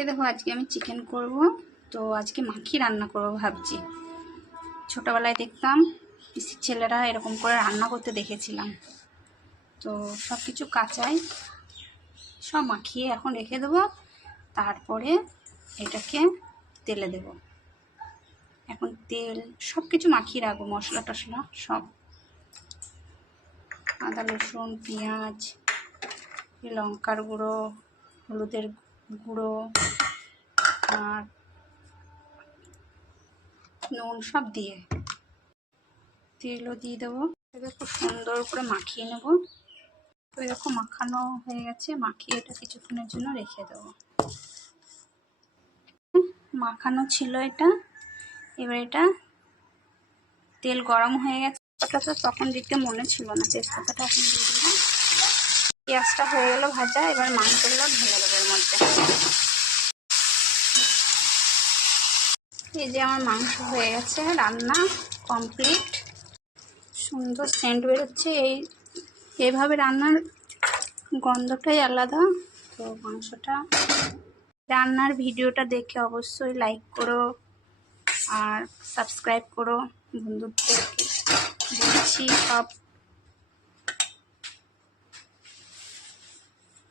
এই দেখো, আজকে আমি চিকেন করব। তো আজকে মাখি রান্না করব ভাবছি। ছোটোবেলায় দেখতাম, পিসির ছেলেরা এরকম করে রান্না করতে দেখেছিলাম। তো সব কিছু কাঁচাই, সব মাখিয়ে এখন রেখে দেবো। তারপরে এটাকে তেলে দেব। এখন তেল সব কিছু মাখিয়ে রাখব, মশলা টশলা, সব। আদা, রসুন, পেঁয়াজ, লঙ্কার গুঁড়ো, হলুদের গুঁড়ো, আর নুন সব দিয়ে তেলও দিয়ে দেবো। এটা খুব সুন্দর করে মাখিয়ে নেব। তো এরকম মাখানো হয়ে গেছে, মাখিয়ে এটা কিছুক্ষণের জন্য রেখে দেবো। মাখানো ছিল এটা। এবার এটা তেল গরম হয়ে গেছে। তো তখন দিতে মনে ছিল না, তেজপাতাটা এখন দিয়ে দিলাম। পেঁয়াজটা হয়ে গেলো ভাজা, এবার মাংসগুলো ঢেলে দেবো এর মধ্যে। এই যে আমার মাংস হয়ে গেছে, রান্না কমপ্লিট। সুন্দর সেন্ট বেরোচ্ছে, এই এইভাবে রান্নার গন্ধটাই আলাদা। তো মাংসটা, রান্নার ভিডিওটা দেখে অবশ্যই লাইক করো আর সাবস্ক্রাইব করো। বন্ধুদেরকে বলছি, সব